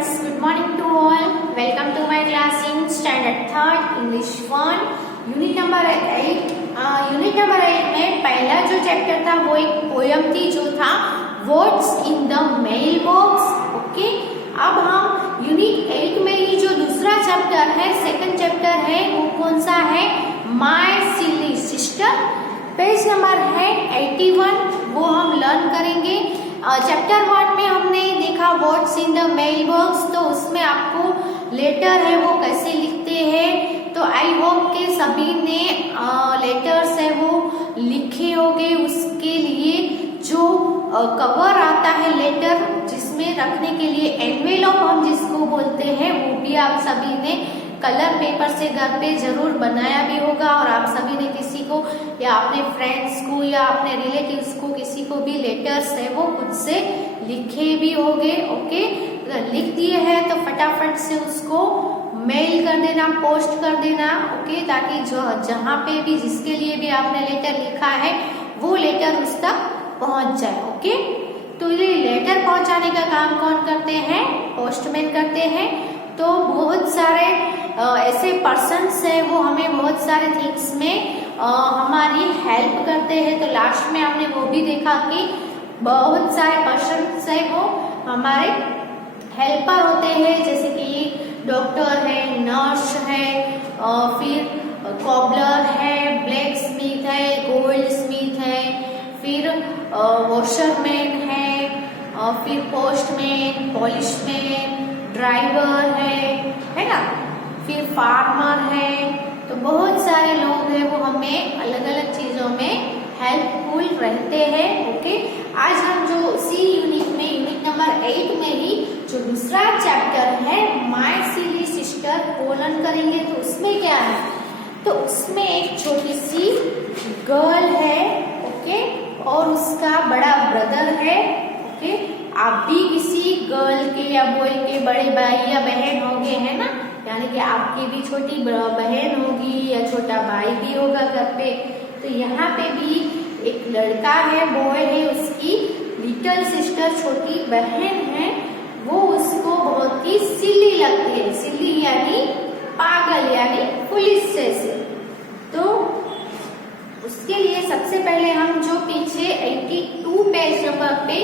friends, good morning to all. Welcome to my class in standard 3rd English 1 unit number 8। Unit number 8 में पहला जो chapter था वो एक पोयम थी जो था words in the mail box. Okay, अब हम यूनिट 8 में ही जो दूसरा चैप्टर है, सेकंड चैप्टर है, वो कौन सा है? My silly sister. Page number है 81, वो हम लर्न करेंगे। चैप्टर 1 में हमने देखा words in the mail box, तो उसमें आपको लेटर है वो कैसे लिखते हैं। तो आई होप के सभी ने लेटर्स है वो लिखे होंगे। उसके लिए जो कवर आता है लेटर जिसमें रखने के लिए एनवेलप हम जिसको बोलते हैं, वो भी आप सभी ने कलर पेपर से घर पे जरूर बनाया भी होगा। और आप सभी ने किसी को या अपने फ्रेंड्स को या अपने रिलेटिव्स को किसी को भी लेटर्स है वो खुद से लिखे भी होंगे। ओके, अगर लिख दिए हैं तो फटाफट से उसको मेल कर देना, पोस्ट कर देना। ओके, ताकि जो जहाँ पे भी जिसके लिए भी आपने लेटर लिखा है वो लेटर उस तक पहुंच जाए। ओके, तो ये लेटर पहुंचाने का काम कौन करते हैं? पोस्टमैन करते हैं। तो बहुत सारे ऐसे पर्सन्स है वो हमें बहुत सारे थिंग्स में हमारी हेल्प करते हैं। तो लास्ट में हमने वो भी देखा कि बहुत सारे पर्सन्स है वो हमारे हेल्पर होते हैं, जैसे कि डॉक्टर है, नर्स है, फिर कॉबलर है, ब्लैक स्मिथ है, गोल्ड स्मिथ है, फिर वॉशरमैन है, फिर पोस्टमैन, पॉलिशमैन, ड्राइवर है ना, फिर फार्मर है। तो बहुत सारे लोग हैं वो हमें अलग अलग चीजों में हेल्पफुल रहते हैं। ओके, आज हम जो उसी यूनिट में यूनिट नंबर 8 में ही जो दूसरा चैप्टर है माय सिली सिस्टर को लर्न करेंगे। तो उसमें क्या है? तो उसमें एक छोटी सी गर्ल है, ओके, और उसका बड़ा ब्रदर है। ओके, आप भी किसी गर्ल के या बॉय के बड़े भाई या बहन होंगे, है ना, यानी कि आपकी भी छोटी बहन होगी या छोटा भाई भी होगा घर पे। तो यहाँ पे भी एक लड़का है, बॉय है, उसकी लिटिल सिस्टर छोटी बहन है, वो उसको बहुत ही सिली लगती है। सिली यानी पागल यानी पुलिस जैसे। तो उसके लिए सबसे पहले हम जो पीछे 82 पेज नंबर पे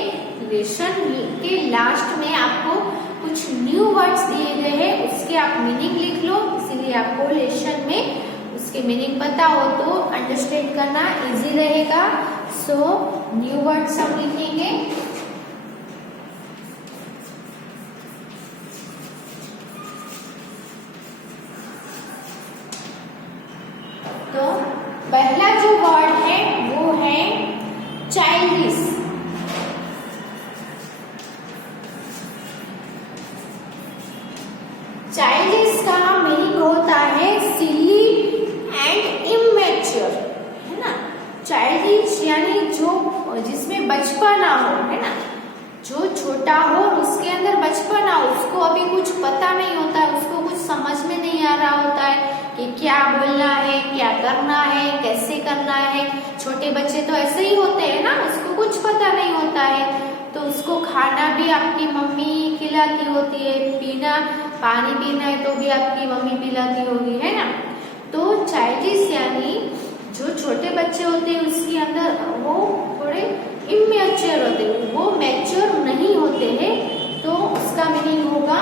लेसन के लास्ट में आपको कुछ न्यू वर्ड्स दिए गए हैं, उसके आप मीनिंग लिख लो। इसीलिए आपको लेसन में उसके मीनिंग पता हो तो अंडरस्टैंड करना इजी रहेगा। सो न्यू वर्ड्स हम लिखेंगे। तो पहला जो वर्ड है वो है चाइल्डिश। चाइल्डिश का मीनिंग होता है सिली एंड इमैच्योर, है ना। चाइल्डिश यानी जो जिसमें बचपना हो, है ना, जो छोटा हो उसके अंदर बचपना हो, उसको अभी कुछ पता नहीं होता है, उसको कुछ समझ में नहीं आ रहा होता है कि क्या बोलना है, क्या करना है, कैसे करना है। छोटे बच्चे तो ऐसे ही होते हैं ना, उसको कुछ पता नहीं होता है। तो उसको खाना भी आपकी मम्मी खिलाती होती है, पानी पीना है तो भी आपकी मम्मी पिलाती होगी, है ना। तो चाइल्डिश यानी जो छोटे बच्चे होते हैं उसके अंदर वो थोड़े इमैच्योर होते हैं, वो मैच्योर नहीं होते हैं। तो उसका मीनिंग होगा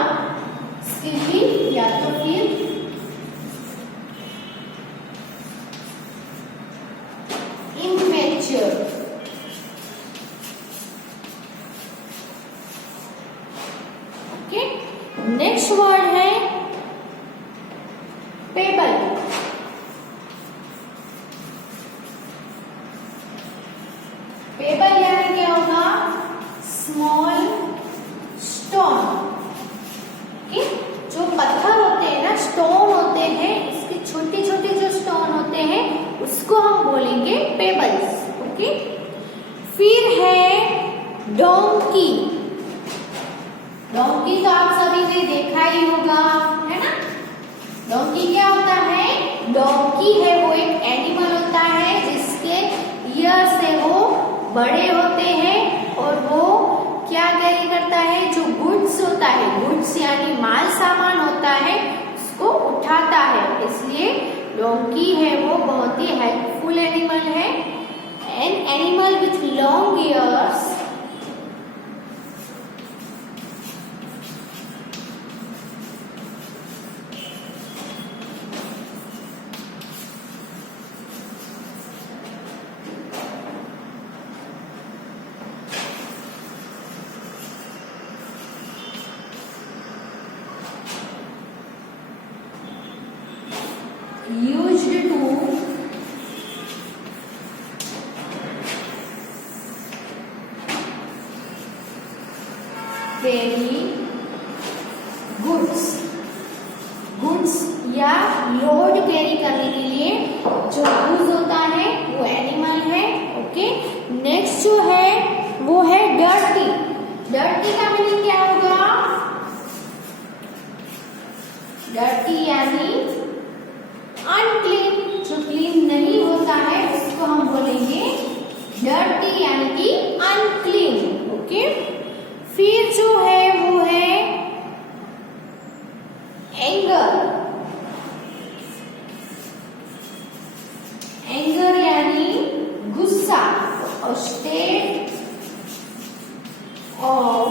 सिली या तो फिर इमैच्योर। ओके, नेक्स्ट वर्ड है पेबल। पेबल यानी क्या होगा? Small stone. ओके, जो पत्थर होते हैं ना, स्टोन होते हैं, इसके छोटे छोटे जो स्टोन होते हैं उसको हम बोलेंगे पेबल्स। ओके, फिर है डोंकी। डोंकी तो आप सभी ने देखा ही होगा, है ना। डोंकी क्या होता है? डोंकी है वो एक एनिमल होता है जिसके ईयर से वो बड़े होते हैं और वो क्या कैरी करता है? जो गुड्स होता है, गुड्स यानी इसलिए डोंकी है वो बहुत ही हेल्पफुल एनिमल है। An animal with long years used to carry goods या लोड कैरी करने के लिए जो यूज होता है वो एनिमल है। ओके, नेक्स्ट जो है वो है डर्टी। डर्टी का मीनिंग क्या होगा? डर्टी यानी अनक्लीन, जो क्लीन नहीं होता है उसको हम बोलेंगे डर्टी यानी कि अनक्लीन। ओके, फिर जो है वो है एंगर। एंगर यानी गुस्सा, स्टेट ऑफ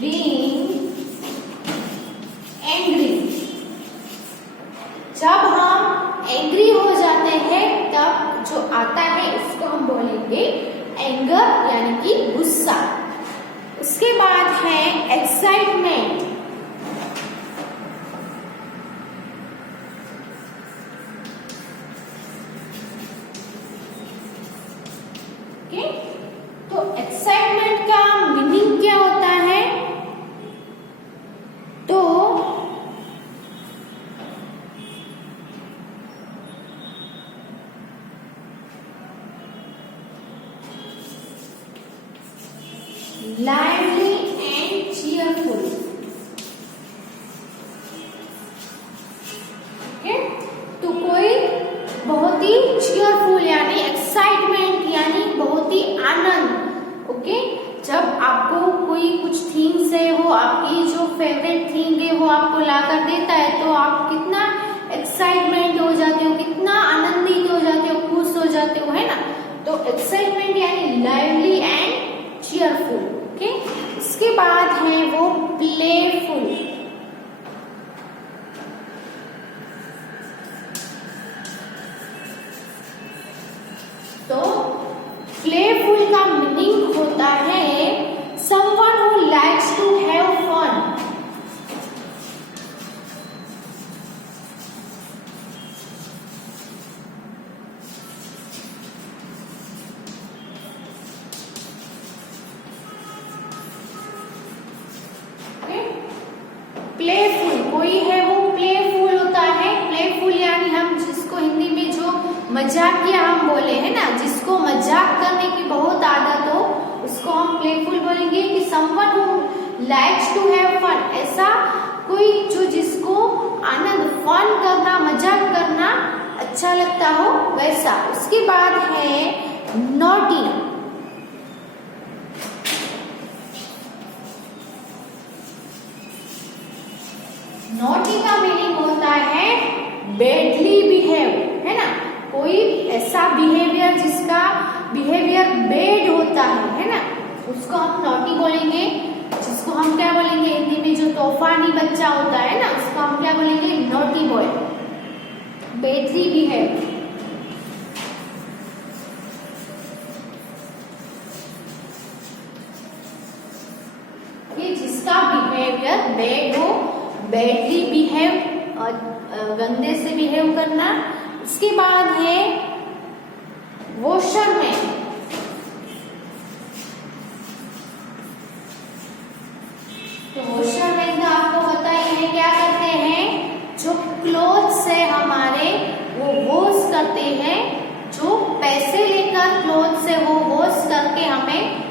बीइंग एंग्री। जब हम एंग्री हो जाते हैं तब जो आता है उसको हम बोलेंगे एंगर यानी कि गुस्सा। उसके बाद है एक्साइटमेंट। ओके, तो एक्साइटमेंट का मीनिंग क्या होता है? तो lively and cheerful। ओके, तो कोई बहुत ही cheerful यानी एक्साइटमेंट यानी बहुत ही आनंद। ओके, जब आपको कोई कुछ थिंग्स है वो आपकी जो फेवरेट थिंग है वो आपको लाकर देता है तो आप कितना एक्साइटमेंट हो जाते हो, कितना आनंदित हो जाते हो, खुश हो जाते हो, है ना। तो एक्साइटमेंट यानी लाइवली एंड cheerful। ओके, इसके बाद है वो प्लेफुल। तो प्लेफुल का मीनिंग होता है someone who likes to have fun। Playful, कोई है वो प्लेफुल होता है। प्लेफुल यानी हम जिसको हिंदी में जो मजाकिया हम बोले है ना, जिसको मजाक करने की बहुत आदत हो उसको हम प्लेफुल बोलेंगे कि someone who likes to have fun। ऐसा कोई जो जिसको आनंद, फन करना, मजाक करना अच्छा लगता हो वैसा। उसके बाद है नॉटी। नॉटी का मीनिंग होता है बैडली बिहेव, है ना। कोई ऐसा बिहेवियर जिसका बिहेवियर बैड होता है ना, उसको हम नॉटी बोलेंगे। जिसको हम क्या बोलेंगे हिंदी में, जो तूफानी बच्चा होता है ना उसको हम क्या बोलेंगे? Naughty boy, badly behave. ये जिसका बिहेवियर बैड हो, बैडली बिहेव, गंदे से बिहेव करना। इसके बाद है वॉशरमैन। तो वॉशरमैन का आपको पता ही है क्या करते हैं, जो क्लोथ्स है हमारे वो वॉश करते हैं। जो पैसे लेकर क्लोथ्स है वो वॉश करके हमें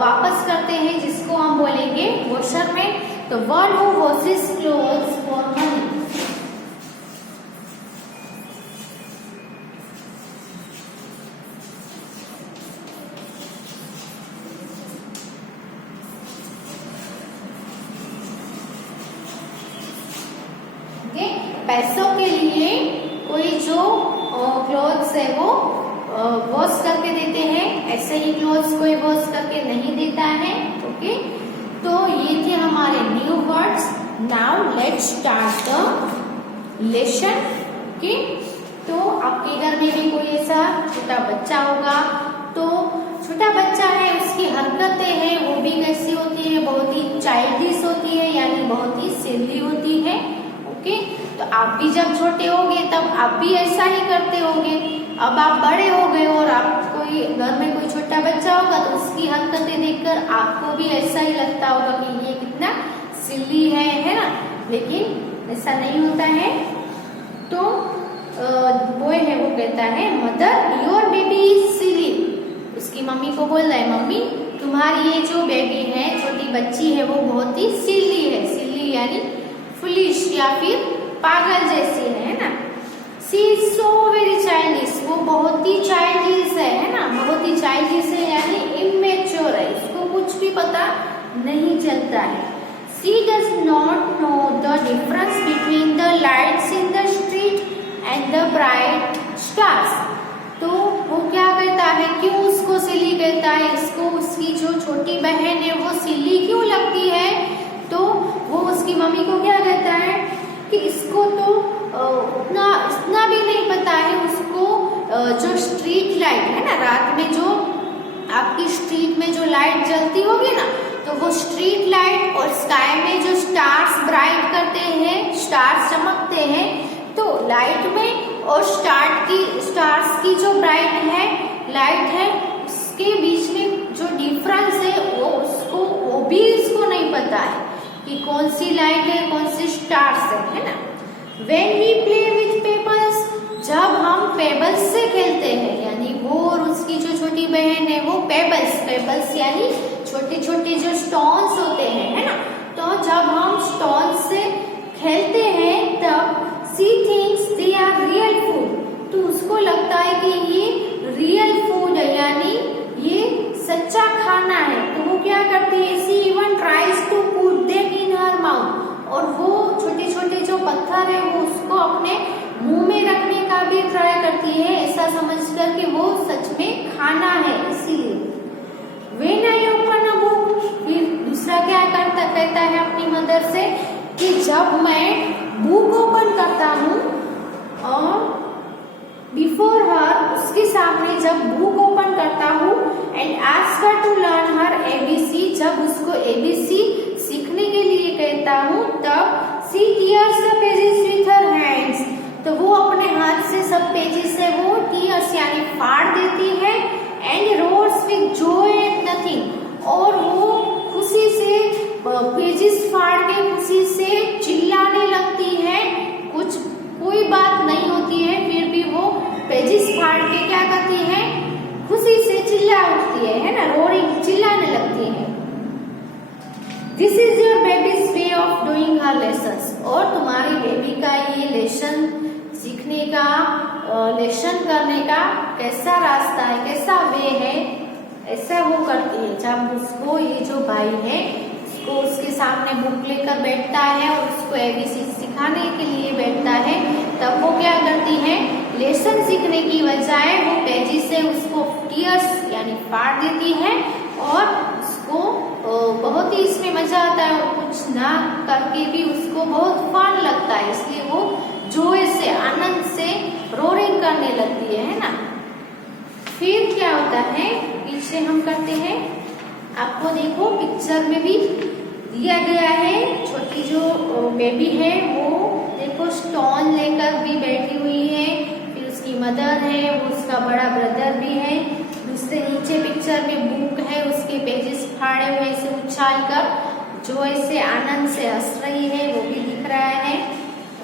वापस करते हैं, जिसको हम बोलेंगे वॉशरमैन। तो one who washes clothes for money. पैसों के लिए कोई जो क्लोथ्स है वो वॉश करके देते हैं, ऐसे ही क्लोथ्स कोई वॉश करके नहीं देता है। ओके, तो ये थे हमारे new words. Now let's start the lesson. Okay, तो आपके घर में भी कोई ऐसा छोटा बच्चा होगा, तो छोटा बच्चा है, उसकी हरकतें हैं वो भी कैसी होती है, बहुत ही चाइल्डिश होती है, यानी बहुत ही सिली होती है। ओके, तो आप भी जब छोटे होगे तब आप भी ऐसा ही करते होगे। अब आप बड़े हो गए और आप कोई घर में कोई छोटा बच्चा होगा तो उसकी हरकतें देखकर आपको भी ऐसा ही लगता होगा कि ये कितना सिली है ना, लेकिन ऐसा नहीं होता है। तो बॉय है वो कहता है मदर योर बेबी इज सिली। उसकी मम्मी को बोल रहा है मम्मी तुम्हारी ये जो बेबी है, छोटी बच्ची है, वो बहुत ही सिली है। सिली यानी फुलिश या फिर पागल जैसी है ना। She is so very childish, वो बहुत ही चाइल्डिश है ना, बहुत ही चाइल्डिश है यानी इमेच्योर है, इसको कुछ भी पता नहीं चलता है। She does not know the difference between the lights in the street and the bright stars. तो वो क्या कहता है, क्यों उसको सिली कहता है, इसको उसकी जो छोटी बहन है वो सिली क्यों लगती है। तो वो उसकी मम्मी को क्या कहता है कि इसको तो इतना भी नहीं पता है, उसको जो स्ट्रीट लाइट है ना, रात में जो आपकी स्ट्रीट में जो लाइट जलती होगी ना, तो वो स्ट्रीट लाइट और स्काई में जो स्टार्स ब्राइट करते हैं, स्टार्स चमकते हैं, तो लाइट में और स्टार्स की जो लाइट है उसके बीच में जो डिफरेंस है वो भी इसको नहीं पता है कि कौन सी लाइट है, कौन सी स्टार्स है ना। When we play with pebbles, जब हम पेबल्स से खेलते हैं, यानी वो और उसकी जो छोटी बहन है वो पेबल्स यानी छोटे छोटे जो स्टोन्स होते हैं, है ना। तो जब हम स्टोन्स से खेलते हैं तब she thinks they are real food, तो उसको लगता है कि ये रियल फूड है, यानी ये सच्चा खाना है। तो वो क्या करती है, she even tries to put them in her mouth, और वो छोटे छोटे जो पत्थर है वो उसको अपने मुंह में रखने का भी ट्राई करती है, ऐसा समझकर कि वो सच में खाना है, इसीलिए। When I open a book, फिर दूसरा क्या कहता है अपनी मदर से कि जब मैं बुक ओपन करता हूँ और बिफोर हर, उसके सामने जब बुक ओपन करता हूँ, and ask her to learn her ABC, जब उसको ABC सीखने के लिए कहता हूँ, तब she tears the pages with her hands, तो वो अपने हाथ से सब पेजेस से वो टीयर्स यानी फाड़ देती है, and roars with joy at nothing, और वो खुशी से पेजेस फाड़ के खुशी से चिल्लाने लगती है, कोई बात नहीं होती है, फिर भी वो पेजेस फाड़ के क्या करती है, खुशी से चिल्ला उठती है ना, रोरिंग चिल्लाने लगती है। This is your babies way of doing her lessons, और तुम्हारी बेबी का ये लेसन सीखने का, लेसन करने का कैसा रास्ता है, कैसा वे है, ऐसा वो करती है। जब उसको ये जो भाई है उसको उसके सामने बुक लेकर बैठता है और उसको ABC सिखाने के लिए बैठता है, तब वो क्या करती है, लेसन सीखने की बजाय वो पेजेस से उसको टीयर्स यानी फाड़ देती है, और उसको बहुत ही इसमें मजा आता है, और कुछ ना करके भी उसको बहुत फन लगता है, इसलिए वो जोर से आनंद से रोरिंग करने लगती है ना। फिर क्या होता है, पीछे हम करते हैं, आपको देखो पिक्चर में भी दिया गया है, छोटी जो बेबी है वो देखो स्टोन लेकर भी बैठी हुई है, फिर उसकी मदर है, वो उसका बड़ा ब्रदर भी है, दूसरे नीचे पिक्चर में बुक है, उसके पेजेस फाड़े हुए से उछाल कर जो ऐसे आनंद से हंस रही है वो भी दिख रहा है,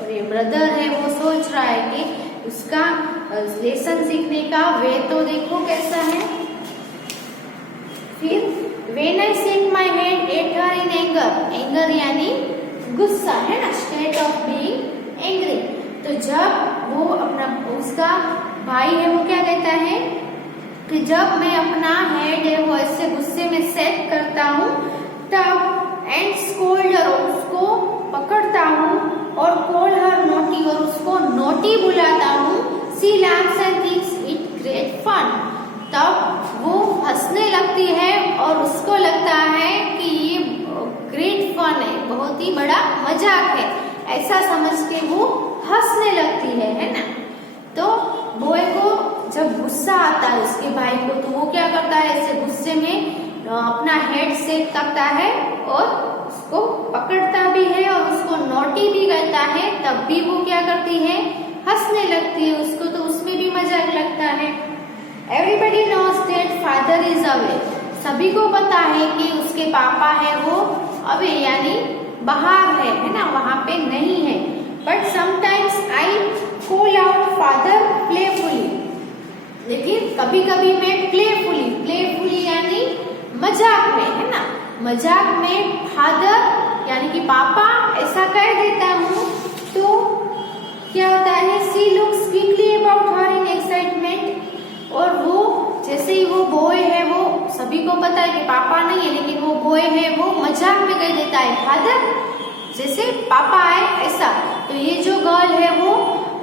और ये ब्रदर है वो सोच रहा है कि उसका लेसन सीखने का वे तो देखो कैसा है। फिर When I shake my hand at her in anger यानी गुस्सा है ना, state of being angry, तो जब वो अपना उसका भाई है वो क्या कहता है कि जब मैं अपना हैंड है वो ऐसे गुस्से में सेट करता हूँ, तब एंड स्कोल्ड, उसको पकड़ता हूँ, और कॉल हर नॉटी, और she laughs and thinks it great fun. तब वो हंसने लगती है और उसको लगता है कि ये ग्रेट फन है, बहुत ही बड़ा मजाक है, ऐसा समझ के वो हंसने लगती है ना। तो बॉय को जब गुस्सा आता है उसके भाई को, तो वो क्या करता है, ऐसे गुस्से में अपना हेड सेट करता है और उसको पकड़ता भी है और उसको नोटी भी करता है। तब भी वो क्या करती है, हंसने लगती है, उसको तो उसमें भी मजाक लगता है। Everybody knows that father is away, सभी को पता है कि उसके पापा है वो अवे यानी बाहर है ना, वहां पे नहीं है। But sometimes I call out father playfully, लेकिन कभी कभी मैं प्लेफुली यानी मजाक में, है ना, मजाक में फादर यानी कि पापा ऐसा कह देता हूँ। तो क्या होता है, she looks quickly about her in excitement, और वो जैसे ही वो बॉय है, वो सभी को पता है कि पापा नहीं है, लेकिन वो बॉय है वो मजाक में कह देता है फादर, जैसे पापा है ऐसा। तो ये जो गर्ल है वो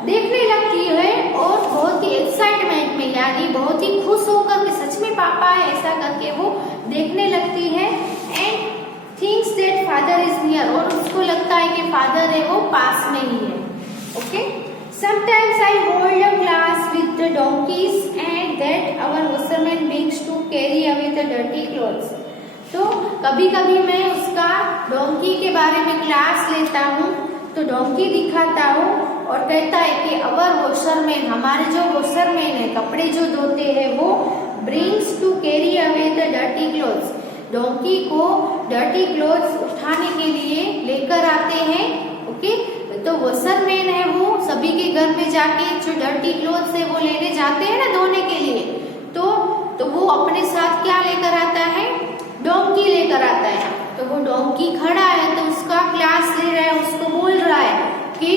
देखने लगती है और बहुत ही एक्साइटमेंट में यानी बहुत ही खुश होकर कि सच में पापा है ऐसा करके वो देखने लगती है। And thinks that father is near, और उसको लगता है कि फादर है वो पास में ही है। Okay, sometimes I hold a class with the donkeys and that our washerman brings to carry away the dirty clothes. तो कभी कभी मैं उसका डोंकी के बारे में क्लास लेता हूँ, तो डोंकी दिखाता हूँ और कहता है कि अवर वॉशरमैन, हमारे जो वॉशरमैन है कपड़े जो धोते हैं वो brings to carry away the dirty clothes, donkey को डर्टी क्लोथ्स उठाने के लिए लेकर आते हैं। ओके, तो वॉशरमैन है वो सभी के घर में जाके जो डर्टी क्लोथ्स है वो लेने जाते हैं ना धोने के लिए, तो वो अपने साथ क्या लेकर आता है, डोंकी लेकर आता है। तो वो डोंकी खड़ा है तो उसका क्लास ले रहा है, उसको बोल रहा है कि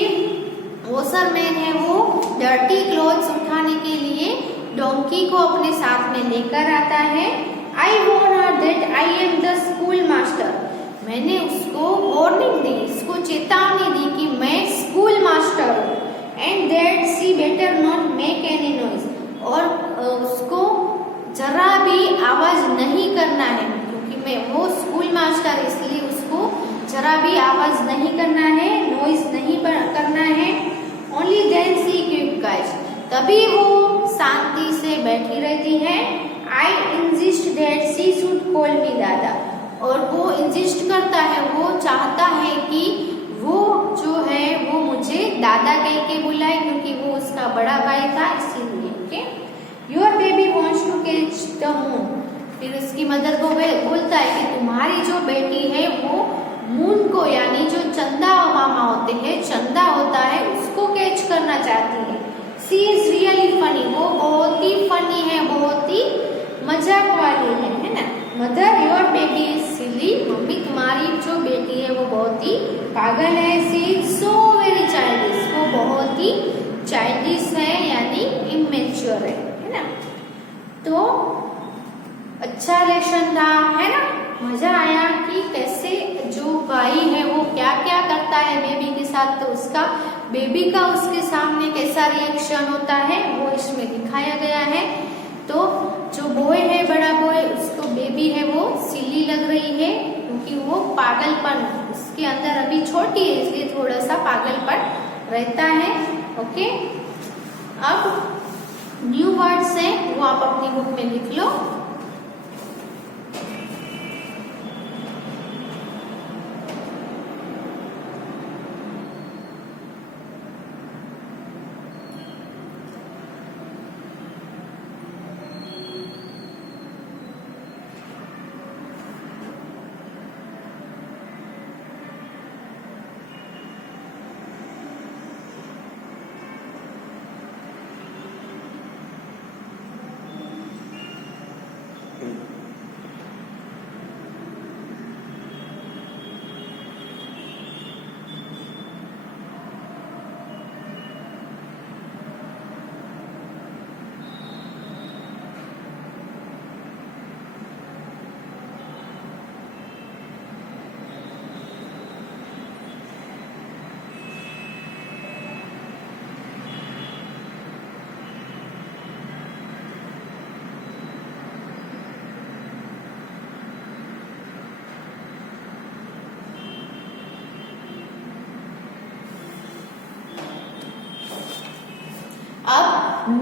वॉशरमैन है वो डर्टी क्लोथ्स उठाने के लिए डोंकी को अपने साथ में लेकर आता है। I warn her that I am the school master, मैंने उसको वार्निंग दी, इसको चेतावनी दी कि मैं स्कूल मास्टर हूँ। And that she better not make any noise, और उसको जरा भी आवाज नहीं करना है, क्योंकि मैं वो स्कूल मास्टर, इसलिए उसको जरा भी आवाज नहीं करना है, नॉइज नहीं करना है। Only then she keep quiet, तभी वो शांति से बैठी रहती है। I insist that she should call me दादा, और वो इंसिस्ट करता है, वो चाहता है कि वो जो है वो मुझे दादा कह के बुलाए, क्योंकि वो उसका बड़ा भाई था इसीलिए। Okay, your baby wants to catch the moon, फिर उसकी मदर को बोलता है कि तुम्हारी जो बेटी है वो मून को यानी जो चंदा मामा होते हैं, चंदा होता है, उसको कैच करना चाहती है। सी इज रियली फनी, वो बहुत ही फनी है, बहुत ही मजाक वाली है ना। Mother your baby is silly, mummy तुम्हारी जो बेटी है वो बहुत ही पागल है। सी इज सो वेरी चाइल्डिश, वो बहुत ही चाइल्डिश है यानी इमेच्योर है ना। तो अच्छा लेसन था, है ना, मजा आया कि कैसे जो भाई है वो क्या क्या करता है बेबी के साथ, तो उसका बेबी का उसके सामने कैसा रिएक्शन होता है वो इसमें दिखाया गया है। तो जो बॉय है, बड़ा बॉय, उसको बेबी है वो सिली लग रही है, क्योंकि वो पागलपन उसके अंदर अभी छोटी है, इसलिए थोड़ा सा पागलपन रहता है। ओके, अब न्यू वर्ड्स है वो आप अपनी बुक में लिख लो।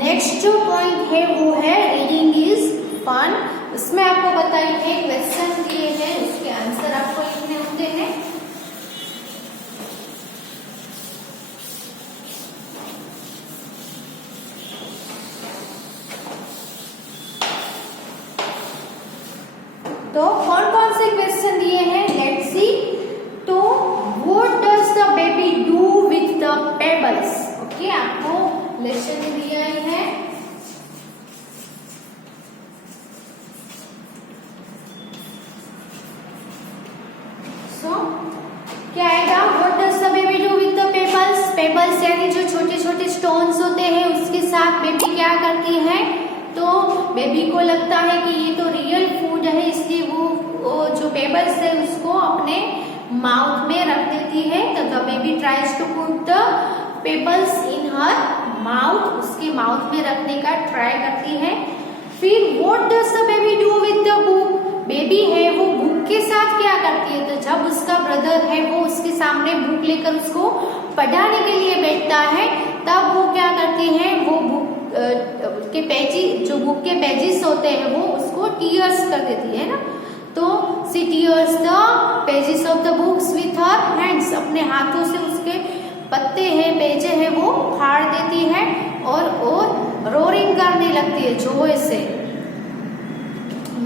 नेक्स्ट जो पॉइंट है वो है रीडिंग इज फन। उसमें आपको बताइए क्वेश्चन दिए हैं, उसके आंसर आपको लिखने होते हैं। तो कौन कौन से क्वेश्चन दिए हैं, लेट्स सी। तो what does the baby do with the pebbles. Okay, आपको लेसन दिया है। सो क्या आएगा, what does the baby do with the pebbles. Pebbles यानी जो छोटे छोटे स्टोन्स होते हैं, उसके साथ बेबी क्या करती है। तो बेबी को लगता है कि ये तो रियल फूड है, इसलिए वो जो पेबल्स है उसको अपने माउथ में रख देती है। तो the baby tries to put the pebbles in her mouth, उसके माउथ में रखने का ट्राई करती है। फिर what does the baby do with the book. Baby है वो बुक के साथ क्या करती है। तो जब उसका ब्रदर है वो उसके सामने बुक लेकर उसको पढ़ाने के लिए बैठता है, तब वो क्या करती है, वो बुक के पेजेस, जो बुक के पेजेस होते हैं वो उसको टीयर्स कर देती है ना। तो she tears the pages of the books with her hands, अपने हाथों से उसके पत्ते हैं, पेजे हैं, वो फाड़ देती है और रोरिंग करने लगती है जोर से।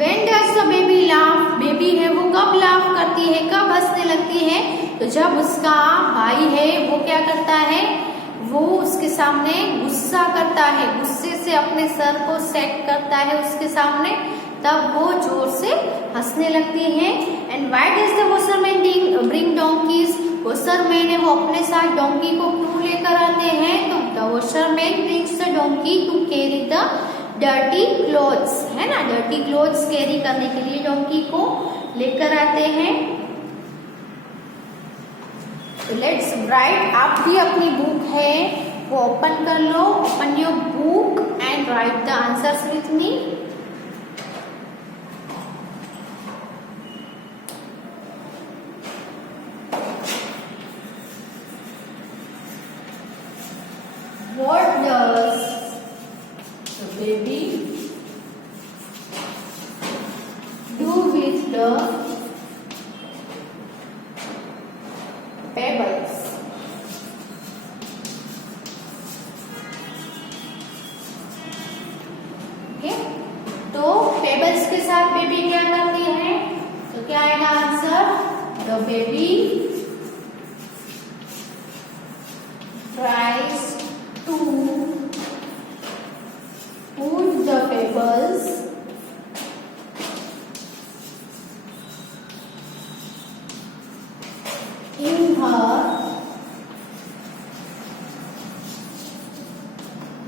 When does the baby laugh? Baby है वो कब लाफ करती है, कब हंसने लगती है। तो जब उसका भाई है वो क्या करता है, वो उसके सामने गुस्सा करता है, गुस्से से अपने सर को सेट करता है उसके सामने, तब वो जोर से हंसने लगती है। And why does the washerman bring donkey's. Washerman है वो अपने साथ डोंकी को क्यों लेकर आते हैं। तो the washerman brings the donkey to carry the dirty clothes, है ना, डर्टी क्लोथ्स कैरी करने के लिए डोंकी को लेकर आते हैं। तो लेट्स राइट, आप भी अपनी बुक है वो ओपन कर लो, open your book and write the answers with me. What does the baby do with the pebbles? Okay, तो पेबल्स के साथ बेबी क्या करती है। तो क्या आएगा answer, the baby tries to put the pebbles in her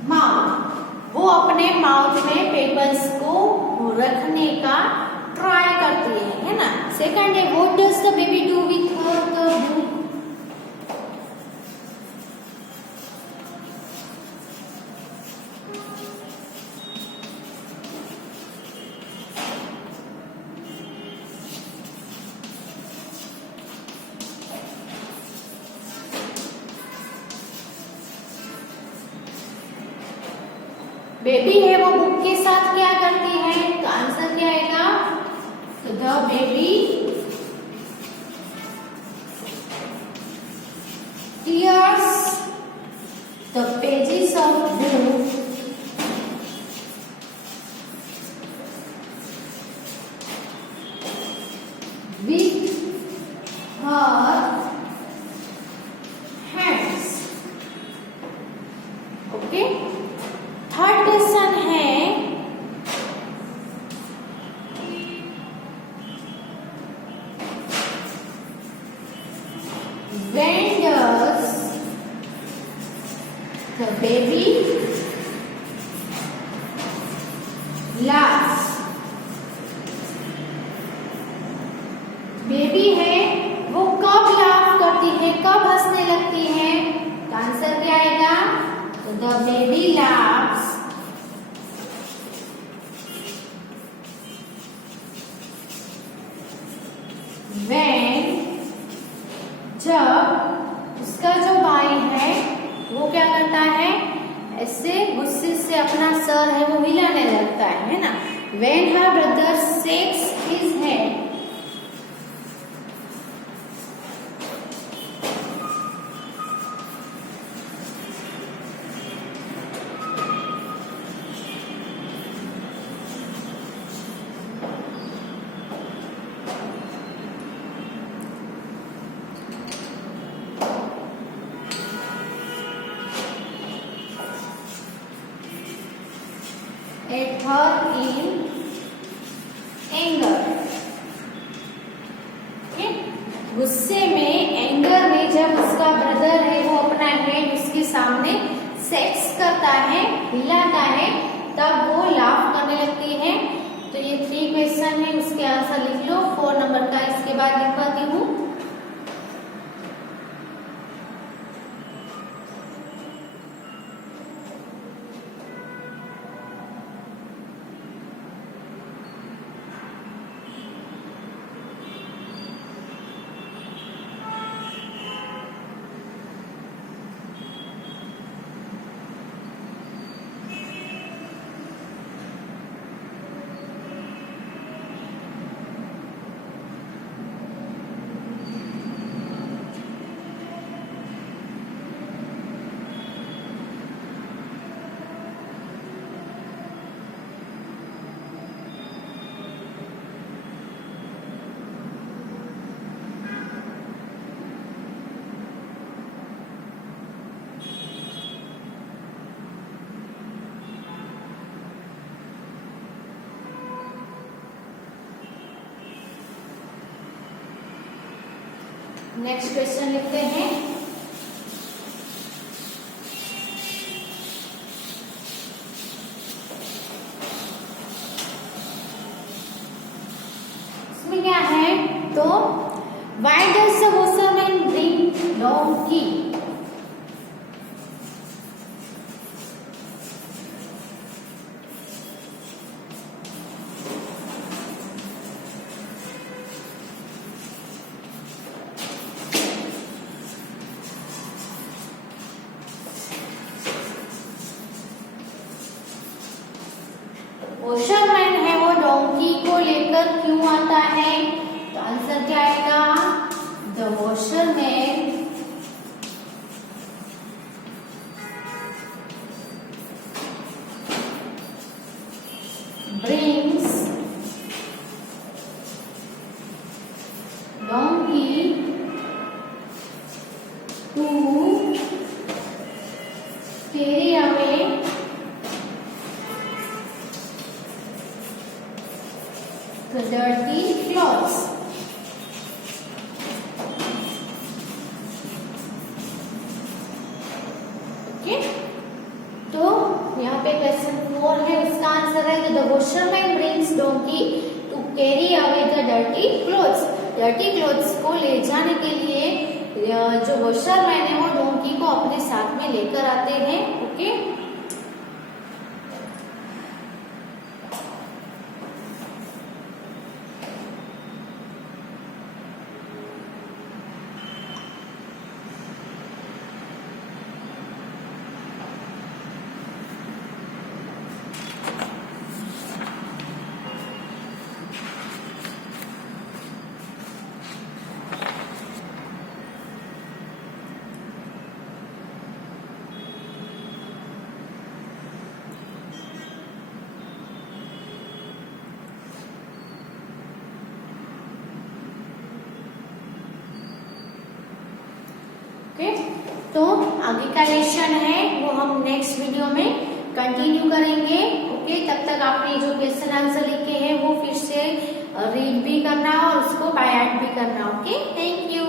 mouth। वो अपने माउथ में पेबल्स को रखने का ट्राई करती है ना। सेकंड है, what does the baby do with her the book. Baby है वो बुक के साथ क्या करती है। तो आंसर क्या आएगा, तो the baby tears the pages of book with her hands। Okay, third question है, when does the baby laughs। Baby है वो कब लाफ करती है, कब हंसने लगती है। तो आंसर क्या आएगा, तो द बेबी laughs when, जब उसका जो भाई है वो क्या करता है, ऐसे गुस्से से अपना सर है वो हिलाने लगता है ना। When her brother shakes his head, at her in anger, okay? गुस्से में, एंगर में जब उसका ब्रदर है वो अपना हेड उसके सामने सेक्स करता है, हिलाता है, तब वो लाफ करने लगती है। तो ये 3 क्वेश्चन है, उसके आंसर लिख लो। 4 नंबर का इसके बाद लिखवाती हूँ। नेक्स्ट क्वेश्चन लिखते हैं। इसमें क्या है, तो why does the washerman bring donkey? Washerman है वो डोंकी को लेकर क्यों आता है? तो आंसर क्या आएगा? The washerman brings donkey to carry away the dirty clothes. Okay, तो यहाँ पे क्वेश्चन 4 है, इसका आंसर है the washerman brings donkey to carry away the dirty clothes. Dirty clothes को ले जाने के लिए जो वॉशरमैन है वो डोंकी को अपने साथ में लेकर आते हैं। ओके, तो आगे का लेसन है वो हम नेक्स्ट वीडियो में कंटिन्यू करेंगे। ओके, तब तक आपने जो क्वेश्चन आंसर लिखे हैं वो फिर से रीड भी करना और उसको बाय हार्ट भी करना। Okay, thank you.